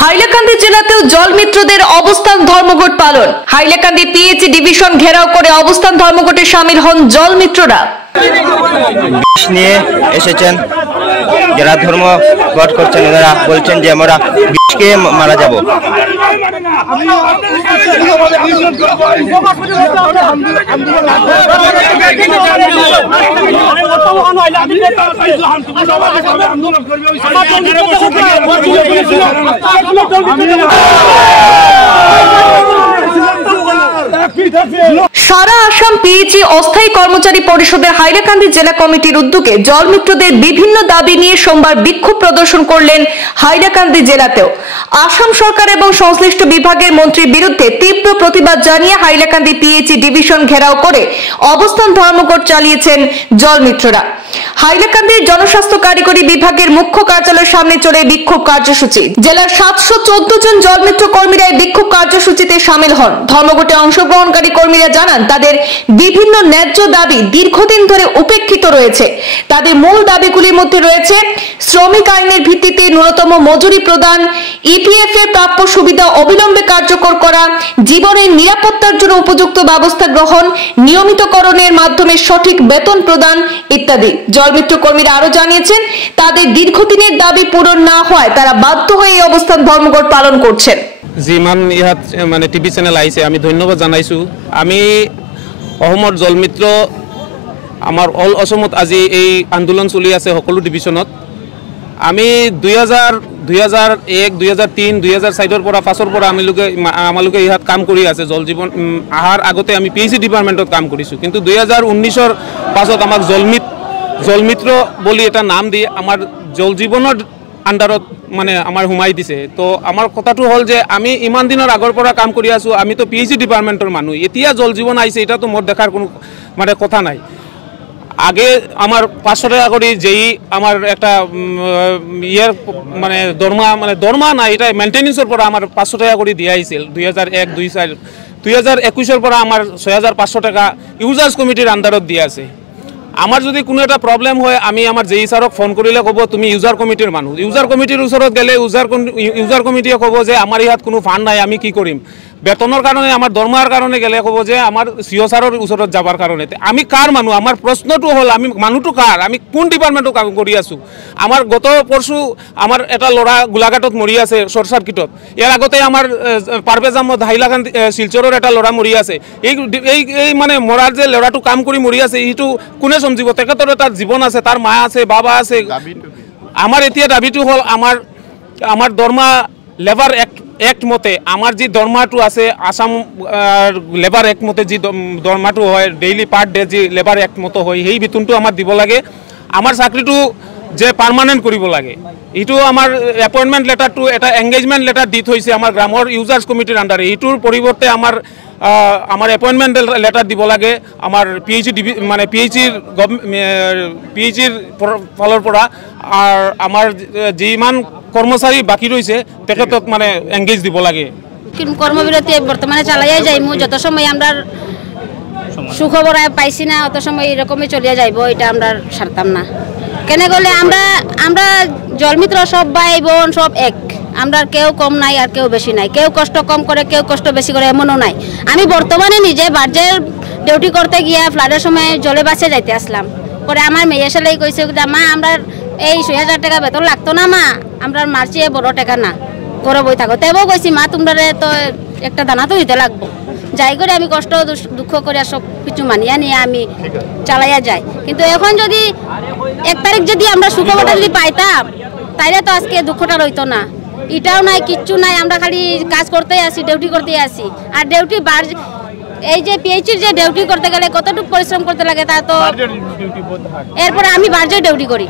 হাইলাকান্দি জেলাতেও জলমিত্রদের অবস্থান ধর্মঘট পালন। হাইলাকান্দি পিএইচি ডিভিশন ঘেরাও করে অবস্থান ধর্মঘটে শামিল হন জলমিত্ররা। নিয়ে এসেছেন যারা ধর্মঘট করছেন, ওনারা বলছেন যে আমরা বিষকে মারা যাব। সারা আসাম পিএইচি অস্থায়ী কর্মচারী পরিষদের হাইলাকান্দি জেলা কমিটির উদ্যোগে জলমিত্রদের বিভিন্ন দাবি নিয়ে সোমবার বিক্ষোভ প্রদর্শন করলেন হাইলাকান্দি জেলাতেও। আসাম সরকার এবং সংশ্লিষ্ট বিভাগের মন্ত্রীর বিরুদ্ধে তীব্র প্রতিবাদ জানিয়ে হাইলাকান্দি পিএইচি ডিভিশন ঘেরাও করে অবস্থান ধর্মঘট চালিয়েছেন জলমিত্ররা। হাইলাকান্দির জনস্বাস্থ্য কারিগরি বিভাগের মুখ্য কার্যালয়ের সামনে চলে বিক্ষোভ কার্যসূচি। জেলার 714 জন জলমিত্র কর্মীরা এই বিক্ষোভ কার্যসূচিতে সামিল হন। ধর্মঘটে অংশগ্রহণকারী কর্মীরা জানান তাদের বিভিন্ন ন্যায্য দাবি দীর্ঘদিন ধরে উপেক্ষিত রয়েছে। তাদের মূল দাবিগুলির মধ্যে রয়েছে শ্রমিক আইনের ভিত্তিতে ন্যূনতম মজুরি প্রদান, ইপিএফ এর প্রাপ্য সুবিধা অবিলম্বে কার্যকর করা, জীবনের নিরাপত্তার জন্য উপযুক্ত ব্যবস্থা গ্রহণ, নিয়মিতকরণের মাধ্যমে সঠিক বেতন প্রদান ইত্যাদি। জলমিত্র কর্মীরা আরো জানিয়েছেন তাদের দীর্ঘদিনের দাবি পূরণ না হওয়ায় তারা বাধ্য হয়ে এই অবস্থান ধর্মঘট পালন করছেন। যিমান ইয়াত মানে টিভি চেনেল আহিছে আমি ধন্যবাদ জানাইছোঁ। আমি অসমৰ জলমিত্ৰ আমাৰ অল অসমত আজি এই আন্দোলন চলি আছে সকলো ডিভিশ্যনত। আমি 2001, 2003, 2004 পৰা 5ৰ পৰা আমালোকে ইয়াত কাম কৰি আছে। জল জীৱন অহাৰ আগতে আমি পিএইচি ডিপাৰ্টমেণ্টত কাম কৰিছোঁ, কিন্তু 2019ৰ পাছত আমাক জলমিত্ৰ বুলি এটা নাম দি আমাৰ জল জীৱনৰ আণ্ডাৰত মানে আমাৰ সোমাই দিছে। তো আমাৰ কথাটো হ'ল যে আমি ইমান দিনৰ আগৰ পৰা কাম কৰি আছোঁ, আমিতো পিএইচি ডিপাৰ্টমেণ্টৰ মানুহ। এতিয়া জল জীৱন আহিছে, এটাতো মোৰ দেখাৰ কোনো মানে কথা নাই। আগে আমার 500 টাকা করে যেই আমার একটা ইয়ার মানে দরমা না, এটা মেইনটেনেন্সের পর আমার 500 টাকা করে দিয়া হয়েছিল 2001, 2004, 2021 পর আমার 6500 টাকা ইউজার্স কমিটির আন্ডারত দিয়া আছে। আমার যদি কোনো একটা প্রবলেম হয় আমি আমার যেই স্যারক ফোন করিলে কব তুমি ইউজার কমিটির মানুষ। ইউজার কমিটির ওচৰত গেলে ইউজার কমিটিয়ে কব যে আমার ইয়াত কোনো ফান্ড নাই, আমি কি কৰিম। বেতনের কারণে আমার দরমার কারণে গেলে কব যে আমার সিও স্যারের ওচৰত যাবার কারণে। আমি কার মানুষ, আমার প্রশ্নটো হল আমি মানুহটো কার, আমি কোন ডিপার্টমেন্টত কাম কৰি আছো। আমার গত পরশু আমার এটা লড়া গোলাঘাটত মরি আছে শর্ট সার্কিটত। এর আগতে আমার পারভেজ আহমদ হাইলাকান্দি শিলচরের এটা লড়া মরি আছে। এই মানে মরার যে লড়াটো কাম কৰি মরি আছে এইটো কোনে সমজিব। তেখেতৰ এটা জীবন আছে, তার মা আছে, বাবা আছে। আমার এতিয়া দাবিটো হল আমার দরমা লেবার एक्ट मते आमार जी दरमाटो आछे आसाम लेबार एक्ट मते जी दरमाटो हय डेली पार डे जी लेबार एक्ट मतो हय हेई बेतनटो आमार दिब लागे। आमार चाकरिटो जे पार्मानेंट करिब लागे। इटो आमार एपइंटमेंट later to Etah engagement later दित हइसे आमार ग्रामर यूजार्स कमिटिर आंडारे। इटोर परिवर्ते आमार एपइंटमेंट लेटार दिब लागे। आमार पिएचई माने पिएचईर फलर परा आर आमार जिमान कर्मचारी बाकी रही है माने एंगेज दी लगे। कर्मबिरति बर्तमाने चालाइया जाइमु যত সময় আমরা সুখবর পাইছি না অত সময় এরকমই চলিয়া যাইব, এটা আমরা ছাড়তাম না। কেন গলে আমরা জলমিত্র সব ভাই বোন সব এক, আমরা কেউ কম নাই আর কেউ বেশি নাই, কেউ কষ্ট কম করে কেউ কষ্ট বেশি করে এমনও নাই। আমি বর্তমানে নিজে বার্জের ডিউটি করতে গিয়া ফ্লাডের সময় জলে বাঁচে যাইতে আসলাম। পরে আমার মেয়ে সেলাই কইছে মা আমরা এই 6000 টাকা বেতন লাগতো না মা, আমরা মারছি বড় টাকা না করে বই থাকো। তেও কইছি মা তোমরা তো একটা দানা তো দিতে লাগবো। যাই করে আমি কষ্ট দুঃখ করে সব কিছু মানিয়া নিয়ে আমি চালাইয়া যাই। কিন্তু এখন যদি 1 তারিখ যদি আমরা সুখবরটা যদি পাইতাম তাইলে তো আজকে দুঃখটা রইতো না। এটাও নাই, কিচ্ছু নাই, আমরা খালি কাজ করতেই আসি, ডিউটি করতেই আসি। আর ডিউটি এই যে পিএইচির যে ডিউটি করতে গেলে কতটুকু পরিশ্রম করতে লাগে তা তো। এরপরে আমি বার্জে ডিউটি করি।